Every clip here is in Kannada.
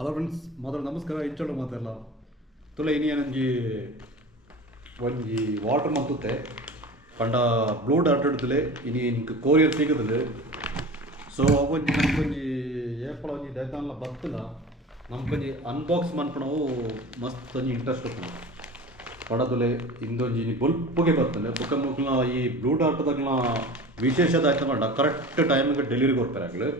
ಹಲೋ ಫ್ರೆಂಡ್ಸ್, ಮೊದಲು ನಮಸ್ಕಾರ. ಇಂಚೋಳು ಮಾತೆಲ್ಲ ತುಲ ಇನ್ನೇನಂಜಿ ಒಂಜಿ ವಾಟರ್ ಮತ್ತುತ್ತೆ ಪಂಡ ಬ್ಲೂ ಡಾಟ್ ಹಿಡ್ದಲೆ ಇನಿ ಇಂಕ್ ಕೊರಿಯರ್ ಸಿಗದಲು. ಸೊ ಅವೊಂಜಿ ನಮ್ಗೊಂಜಿ ಏಪಳ ಒಂಜಿ ದೈತಾನ್ಲ ಬತ್ತಲ ನಮ್ಗೊಂಜಿ ಅನ್ಬಾಕ್ಸ್ ಮನ್ಪಣವು ಮಸ್ತ್ ಒಂಜಿ ಇಂಟ್ರೆಸ್ಟ್ ಇರ್ತದೆ. ಪಡದುಲೆ ಇಂದೊಂಜಿ ಬುಲ್ಪುಗೆ ಬರ್ತದೆ ಬುಕ್ಕ ಮುಕ್ಲ ಈ ಬ್ಲೂ ಡಾಟ್ದಾಗ್ಲ ವಿಶೇಷದ ಆಯ್ತು ಪಂಡ ಕರೆಕ್ಟ್ ಟೈಮಿಗೆ ಡೆಲಿವರಿ ಕೊಡ್ತಾರೆ ಆಗ್ಲು.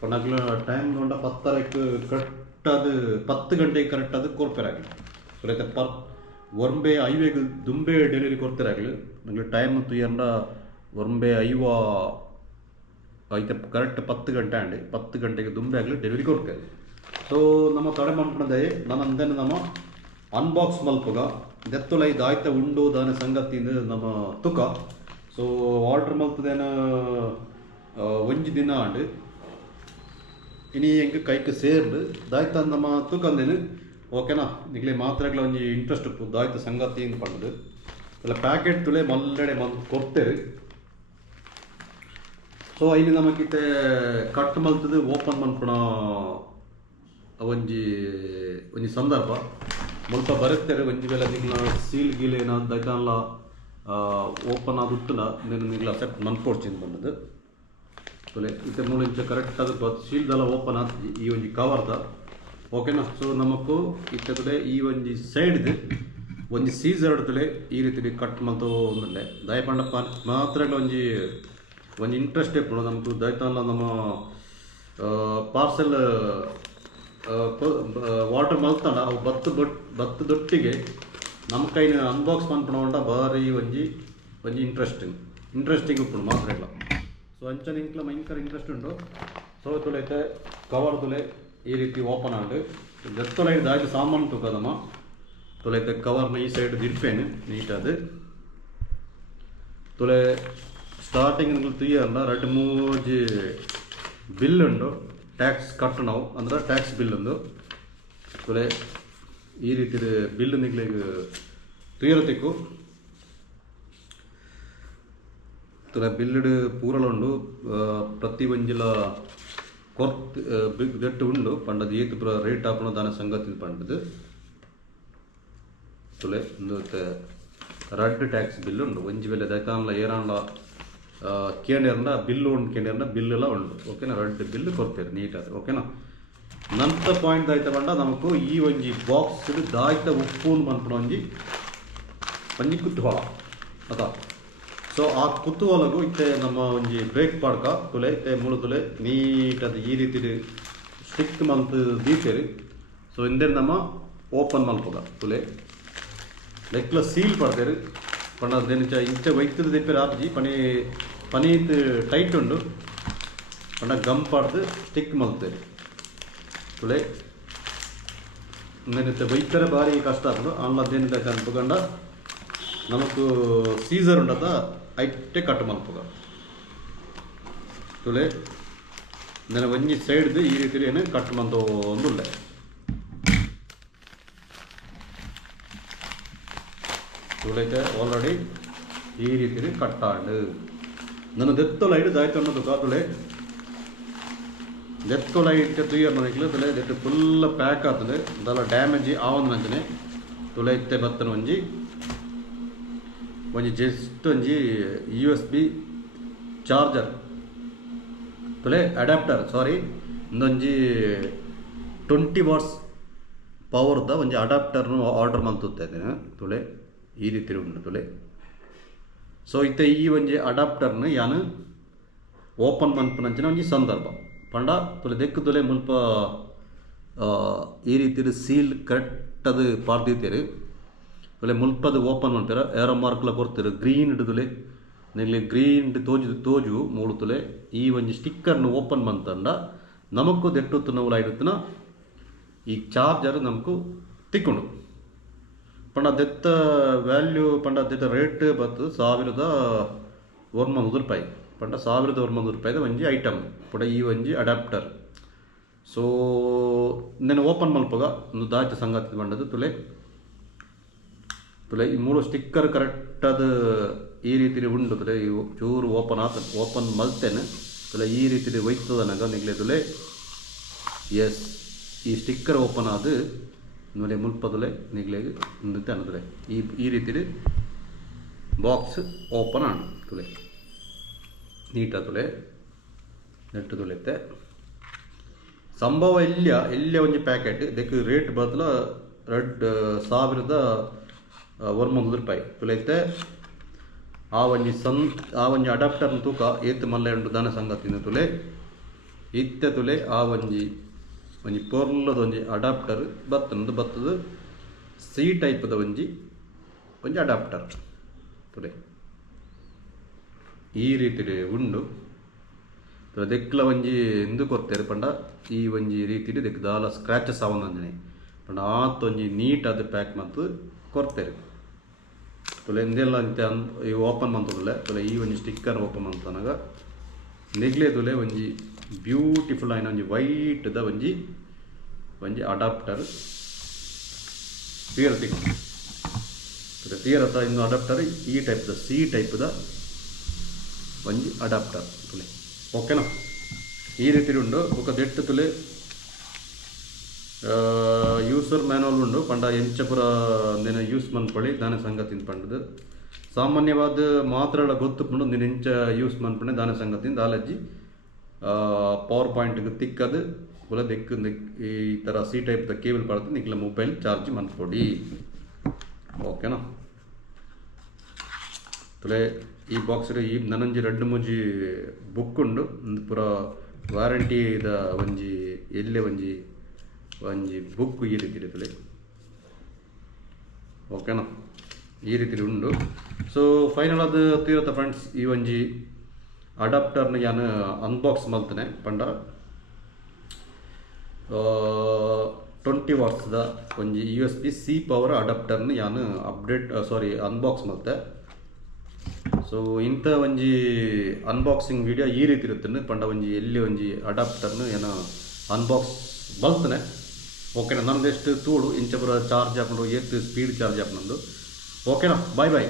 ಪಂಡಗ್ಲ ಟೈಮ್ ನೋಡ 10 ಕರೆಕ್ಟ್ ಅದು 10 ಗಂಟೆಗೆ ಕರೆಕ್ಟ್ ಅದು ಕೊಡ್ತಾರೆ ಆಗಲಿ. ಸೊ ಒರ್ಂಬೆ ಐವೇಗೆ ದುಂಬೆ ಡೆಲಿವರಿ ಕೊಡ್ತಾರೆ ಆಗಲಿ. ನಂಗೆ ಟೈಮ್ ತುಯ್ಯಂಡ ಒರ್ಂಬೆ ಐವ ಐತೆ ಕರೆಕ್ಟ್ 10 ಗಂಟೆ ಅಂಡಿ 10 ಗಂಟೆಗೆ ದುಂಬೆ ಆಗಲಿ ಡೆಲಿವರಿ ಕೊಡ್ತಾರೆ. ಸೊ ನಮ್ಮ ತಡೆ ಮಾಡ್ಕೊಂಡೆ ನಾನು ಅಂದೇನೆ ನಮ್ಮ ಅನ್ಬಾಕ್ಸ್ ಮಲ್ಪಗ ದೆತ್ತೊಲೈ ದಾಯ್ತ ಉಂಡು ದಾನ ಸಂಗತಿಯಿಂದ ನಮ್ಮ ತುಕ. ಸೊ ಆರ್ಡ್ರ್ ಮಲ್ತದೇನ ಒಂಜಿ ದಿನ ಆಂಡು ಇನಿ ಹೆಂಗೆ ಕೈಗೆ ಸೇರ್ದು ದಾಯ್ತ ನಮ್ಮ ತೂಕಂದೇನು ಓಕೆನಾ. ನಿಗ್ಲೆ ಮಾತ್ರೆಗಳ ಒಂಜಿ ಇಂಟ್ರೆಸ್ಟ್ ಉಪ್ಪು ದಾಯ್ತ ಸಂಗತಿಯಿಂದ ಪಂಡದು ಎಲ್ಲ ಪ್ಯಾಕೆಟ್ ತುಳೆ ಮಲ್ಲೆಡೆ ಕೊಡ್ತೇವೆ. ಸೊ ಇಲ್ಲಿ ನಮಗಿತ್ತೆ ಕಟ್ ಮಲ್ತದು ಓಪನ್ ಮನ್ಪುಣ ಒಂಜಿ ಒಂಜಿ ಸಂದರ್ಭ ಮುಲ್ಪ ಬರುತ್ತೇವೆ. ಒಂಜಿ ವೇಳೆ ನಿಗ್ಲ ಸೀಲ್ ಗೀಲ್ ಏನಾದ್ರು ದಾಯ್ತಲ್ಲ ಓಪನ್ ಆದುತ್ತಲ್ಲ ನಿಗ್ಲ ಸೆಟ್ ಮನ್ಕೊಡ್ತೀನಿ ಬಂದದ್ದು ತುಲೆ ಇತ್ತೆ ಮೂಲ ಇಂಚ ಕರೆಕ್ಟ್ ಅದು ಶೀಲ್ದೆಲ್ಲ ಓಪನ್ ಆಗ್ತದೆ ಈ ಒಂಜಿ ಕವರ್ದ ಓಕೆನಾ. ಸೊ ನಮಕು ಇತ್ತೆ ತುಲೆ ಈ ಒಂಜಿ ಸೈಡ್ದು ಒಂಜಿ ಸೀಸರ್ ತುಲೆ ಈ ರೀತಿ ಕಟ್ ಮಲ್ತು ಒಂದಲ್ಲೇ ದಯಪಂಡಪ್ಪ ಮಾತ್ರ ಒಂಜಿ ಒಂಜಿ ಇಂಟ್ರೆಸ್ಟ್ ಇಪ್ಪು ನಮಕು ದಯತಲ್ಲ ನಮ್ಮ ಪಾರ್ಸೆಲ್ ವಾಟರ್ ಮಲ್ತಂಡ ಅವು ಬತ್ತದೊಟ್ಟಿಗೆ ನಮ್ಮ ಕೈನ ಅನ್ಬಾಕ್ಸ್ ಮನ್ಪುಣ ಬಾರಿ ಒಂಜಿ ಒಂಜಿ ಇಂಟ್ರೆಸ್ಟಿಂಗ್ ಉಪ್ಪು ಮಾತ್ರ ಇಲ್ಲ. ಸೊ ಅಂಚನೆ ಇಂಕ್ಲ ಭಯಂಕರ ಇಂಟ್ರೆಸ್ಟ್ ಉಂಟು. ಸೊ ತುಳೈತೆ ಕವರ್ ತುಲೆ ಈ ರೀತಿ ಓಪನ್ ಆಂಡು ಜತ್ತೊಲೈಟ್ ದಾಯ್ತು ಸಾಮಾನು ತುಕದಮ್ಮ ತುಳೈತೆ ಕವರ್ನ ಈ ಸೈಡ್ ದಿಡ್ಪೇನು ನೀಟದು ತುಲೆ ಸ್ಟಾರ್ಟಿಂಗ್ ತುಯ್ಯಲ್ಲ 2-3 ಬಿಲ್ ಉಂಡು ಟ್ಯಾಕ್ಸ್ ಕಟ್ ನಾವು ಅಂದ್ರೆ ಟ್ಯಾಕ್ಸ್ ಬಿಲ್ ಒಂದು ತುಲೆ ಈ ರೀತಿ ಬಿಲ್ ನಿಗ್ಲಿಗೆ ತುಯ್ಯರತಿಕ್ಕು ತುಲೆ ಬಿಲ್ಡ್ ಪೂರಲ ಉಂಡು ಪ್ರತಿ ಒಂಜಿಲ ಕೊರ್ತ್ ಬಿಗ್ ಗಟ್ಟು ಉಂಡು ಪಂಡದು ಏತು ಪುರ ರೇಟ್ ಆಪಣ ದಾನ ಸಂಗತಿ ಪಂಡದು ತುಲೆ ಒಂದು ರಡ್ ಟ್ಯಾಕ್ಸ್ ಬಿಲ್ ಉಂಡು ಒಂಜಿ ವೇಳೆ ದೈತಾನ್ಲ ಏರಾಂಡ ಕೇಂದ್ರನ ಬಿಲ್ಲು ಉಂಡು ಕೇಂದ್ರನ ಬಿಲ್ಲೆಲ್ಲ ಉಂಡು ಓಕೆನಾ. ರಡ್ ಬಿಲ್ ಕೊಡ್ತೇವೆ ನೀಟಾದ ಓಕೆನಾ. ನಂತರ ಪಾಯಿಂಟ್ ದಾಯ್ತ ಪಂಡ ನಮಕು ಈ ಒಂಜಿ ಬಾಕ್ಸ್ ದಾಯ್ತ ಉಪ್ಪು ಮನ್ಪುಣ ಒಂಜಿ ಕುತೂಹಲ ಅದಾ. ಸೊ ಆ ಕುತೂಹಲಗೂ ಇತ್ತೆ ನಮ್ಮ ಒಂಜಿ ಬ್ರೇಕ್ ಪಾಡ್ಕ ತುಲೆ ಇತ್ತೆ ಮೂಳು ತುಲೆ ನೀಟದ ಈ ರೀತಿ ಸ್ಟಿಕ್ ಮಲ್ತು ದೀತೇರಿ. ಸೊ ಇಂದೇ ನಮ್ಮ ಓಪನ್ ಮಲ್ಪದ ತುಲೆ ಲೆಕ್ಲ ಸೀಲ್ ಪಡ್ತೇರಿ ಪಂಡದೇನಿಚ ಇಂಚ ವೈದ್ಯದ ದಿಪ್ಪೇರಿ ಆಪ್ಜಿ ಪನೀತ್ ಟೈಟ್ ಉಂಡು ಪಂಡ ಗಮ್ ಪಾಡ್ದು ಸ್ಟಿಕ್ ಮಲ್ತೇರಿ ತುಲೆ ಇಂದೇನಿತ್ತೆ ವೈದ್ಯರ ಭಾರಿ ಕಷ್ಟ ಆಗ್ತದೆ ಅನ್ಲದೇನಿದೆ ಅನ್ಪುಗಂಡ ನಮಕು ಸೀಸರ್ ಉಂಡದ ಐಟೆ ಕಟ್ ಮಲ್ಪುಗ ತುಲೆ ನಾನು ಒಂಜಿ ಸೈಡ್ದು ಈ ರೀತಿ ಏನು ಕಟ್ ಮಂತು ಒಂದುಲ್ಲೆ ತುಳೈತೆ ಆಲ್ರೆಡಿ ಈ ರೀತಿ ಕಟ್ಟಾಂಡು ನನ್ನ ದೆತ್ತೊಲೈಟ್ ದಾಯ್ತೊಂಡದು ತುಳೆ ದೆತ್ತೊಲೈಟ್ ತುಯ್ಯರ್ ನನಗೆ ತುಲೆ ದೆಟ್ಟು ಫುಲ್ ಪ್ಯಾಕ್ ಆಗ್ತದೆ ಅದೆಲ್ಲ ಡ್ಯಾಮೇಜ್ ಆವೊಂದು ನಂಚನೆ ತುಳೈತೆ ಬತ್ತನ ಒಂಜಿ ಜಸ್ಟ್ ಒಂಜಿ USB ಚಾರ್ಜರ್ ತುಲೆ ಅಡ್ಯಾಪ್ಟರ್ ಇಂದೊಂಜಿ 20 ವಾಟ್ಸ್ ಪವರ್ದ ಒಂಜಿ ಅಡಾಪ್ಟರ್ನು ಆರ್ಡರ್ ಮಲ್ತುತ್ತೇನೆ ತುಳೆ ಈ ರೀತಿ ಉಂಟು ತುಳೆ. ಸೊ ಇತ್ತೆ ಈ ಒಂಜಿ ಅಡಾಪ್ಟರ್ನು ಯಾನು ಓಪನ್ ಮನ್ಪುನಂಚಿನ ಒಂಜಿ ಸಂದರ್ಭ ಪಂಡ ತುಲೆ ದೆಕ್ಕು ತುಲೆ ಮುಲ್ಪ ಈ ರೀತಿ ಸೀಲ್ ಕರೆಕ್ಟ್ ಅದು ಪಾರ್ದಿತ್ತೇರಿ ತುಲೆ ಮುಲ್ಪದು ಓಪನ್ ಮಾಡ್ತಾರೆ ಏರೋ ಮಾರ್ಕ್ಲ ಕೊಡ್ತಾರೆ ಗ್ರೀನ್ ತುಲೆ ನೆಗ್ಲಿ ಗ್ರೀನ್ ತೋಜು ಮೂಳು ತುಲೆ ಈ ಒಂಜಿ ಸ್ಟಿಕ್ಕರ್ನು ಓಪನ್ ಮಂತಂಡ ನಮಕು ದೆಟ್ಟುತ್ತು ನೋವು ಇಡುತ್ತನ ಈ ಚಾರ್ಜರ್ ನಮಕು ತಿಕ್ಕೊಂಡು ಪಂಡ ದೆತ್ತ ವ್ಯಾಲ್ಯೂ ಪಂಡ ದೆತ್ತ ರೇಟ್ ಬತ್ತು ₹1,100 ಪಂಡ ₹1,100 ಒಂಜಿ ಐಟಮ್ ಪುಡ ಈ ಒಂಜಿ ಅಡಾಪ್ಟರ್. ಸೊ ನಾನು ಓಪನ್ ಮಲ್ಪಗ ಒಂದು ದಾಯ್ತ ಸಂಗತಿ ಬಂಡದು ತುಲೆ ತುಲೆ ಈ ಮೂರು ಸ್ಟಿಕ್ಕರ್ ಕರೆಕ್ಟ್ ಅದು ಈ ರೀತಿ ಉಂಡು ತುಲೆ ಇವು ಚೂರು ಓಪನ್ ಮಲ್ತೇನೆ ತುಲೆ ಈ ರೀತಿ ಒಯ್ತದ ನನಗೆ ನಿಗ್ಲೆ ತುಲೆ ಎಸ್ ಈ ಸ್ಟಿಕ್ಕರ್ ಓಪನ್ ಆದ ಆಮೇಲೆ ಮುಲ್ಪದಲೆ ನಿಗ್ಲೆಗೆ ನಿಂತೆ ಅನ್ನೋದ್ರೆ ಈ ರೀತಿ ಬಾಕ್ಸ್ ಓಪನ್ ಆಣ ತುಲೆ ನೀಟಾತುಲೆ ನೆಟ್ಟು ತುಲೆತ್ತೆ ಸಂಭವ ಇಲ್ಲ ಒಂಜಿ ಪ್ಯಾಕೆಟ್ ಇದಕ್ಕೆ ರೇಟ್ ಬದಲ 2,100 ತುಲೆತ್ತೆ ಆ ಒಂಜಿ ಅಡಾಪ್ಟರ್ನ ತೂಕ ಏತ್ ಮಲ್ಲ ಉಂಡು ದನ ಸಂಗತಿನ ತುಲೆ ಇತ್ತೆ ತುಲೆ ಆ ಒಂಜಿ ಪೊರ್ಲದ ಒಂಜಿ ಅಡಾಪ್ಟರ್ ಬತ್ತದ ಸಿ ಟೈಪ್ದ ಒಂಜಿ ಅಡಾಪ್ಟರ್ ತುಲೆ ಈ ರೀತಿ ಉಂಡು ದೆಕ್ಕಲ ಒಂಜಿ ಎಂದು ಕೊಡ್ತೇವೆ ಪಂಡ ಈ ಒಂಜಿ ರೀತಿ ದೆಕ್ ದಾಲ ಸ್ಕ್ರಾಚಸ್ ಆವೊಂದಂಜನೆ ಪಂಡ ಆತ ಒಂಜಿ ನೀಟ್ ಅದು ಪ್ಯಾಕ್ ಮತ್ತು ಕೊಡ್ತೇವೆ ತುಲೆ ಎಂದೆಲ್ಲ ಇಂತೆ ಈ ಓಪನ್ ಮಂತದಲ್ಲ ತುಲೆ ಈ ಒಂಜಿ ಸ್ಟಿಕ್ಕರ್ ಓಪನ್ ಮಂತನಾಗ ನೆಗ್ಲೆ ತುಲೆ ಒಂಜಿ ಬ್ಯೂಟಿಫುಲ್ ಆಯ್ನ ಒಂಜಿ ವೈಟ್ದ ಒಂಜಿ ಅಡಾಪ್ಟರ್ ತೀರತ ಇನ್ನು ಅಡಾಪ್ಟರ್ ಈ ಟೈಪ್ದ ಸಿ ಟೈಪ್ದ ಒಂಜಿ ಅಡಾಪ್ಟರ್ ತುಲೆ ಓಕೆನಾ ಈ ರೀತಿ ಉಂಡು ಬೊಕ ದೆಟ್ಟು ತುಲೆ ಯೂಸರ್ ಮ್ಯಾನುವಲ್ ಉಂಡು ಪಂಡ ಎಂಚ ಪೂರ ಅಂದಿನ ಯೂಸ್ ಮನ್ಪೊಳಿ ದಾನೆ ಸಂಗತಿನ ಪಂಡದು ಸಾಮಾನ್ಯವಾದ ಮಾತ್ರಲ ಗೊತ್ತುಪುಂಡು ನೀನು ಎಂಚ ಯೂಸ್ ಮನ್ಪಣೆ ದಾನೆ ಸಂಗತಿನ ದಾಲಜ್ಜಿ ಪವರ್ ಪಾಯಿಂಟ್ಗೆ ತಿಕ್ಕದು ಪುಲ ದೆಕ್ಕು ಈ ಥರ ಸಿ ಟೈಪ್ದ ಕೇಬಲ್ ಪಡ್ದು ನಿಕ್ಲ ಮೊಬೈಲ್ ಚಾರ್ಜ್ ಮನ್ಪೊಡಿ ಓಕೆನಾ ತುಲೆ ಈ ಬಾಕ್ಸ್ ಈ ನನಂಜಿ 2-3 ಬುಕ್ ಉಂಡು ಪೂರ ವಾರಂಟಿದ ಒಂಜಿ ಎಲ್ಲೆ ಒಂಜಿ ಬುಕ್ ಈ ರೀತಿ ತುಲೆ ಓಕೆನಾ ಈ ರೀತಿ ಉಂಡು ಸೊ ಫೈನಲ್ ಅದು ತೀರತ್ತ ಫ್ರೆಂಡ್ಸ್ ಈ ಒಂಜಿ ಅಡಾಪ್ಟರ್ನ ಯಾನು ಅನ್ಬಾಕ್ಸ್ ಮಲ್ತನೆ ಪಂಡ 20 ವಾಟ್ಸ್ದ ಒಂಜಿ USB C ಪವರ್ ಅಡಾಪ್ಟರ್ನ ಯಾನು ಅನ್ಬಾಕ್ಸ್ ಮಲ್ತೆ ಸೊ ಇಂಥ ಒಂಜಿ ಅನ್ಬಾಕ್ಸಿಂಗ್ ವಿಡಿಯೋ ಈ ರೀತಿ ಇರುತ್ತೆ ಪಂಡ ಒಂಜಿ ಎಲ್ಲಿ ಒಂಜಿ ಅಡಾಪ್ಟರ್ನ ಏನೋ ಅನ್ಬಾಕ್ಸ್ ಬಲ್ತನೆ ಓಕೆನಾ ನಂದು ಎಷ್ಟು ತೂಡು ಇಂಚ ಪೂರ ಚಾರ್ಜ್ ಹಾಕೊಂಡು ಏತ್ ಸ್ಪೀಡ್ ಚಾರ್ಜ್ ಹಾಕೊಂಡು ಓಕೆನಾ ಬಾಯ್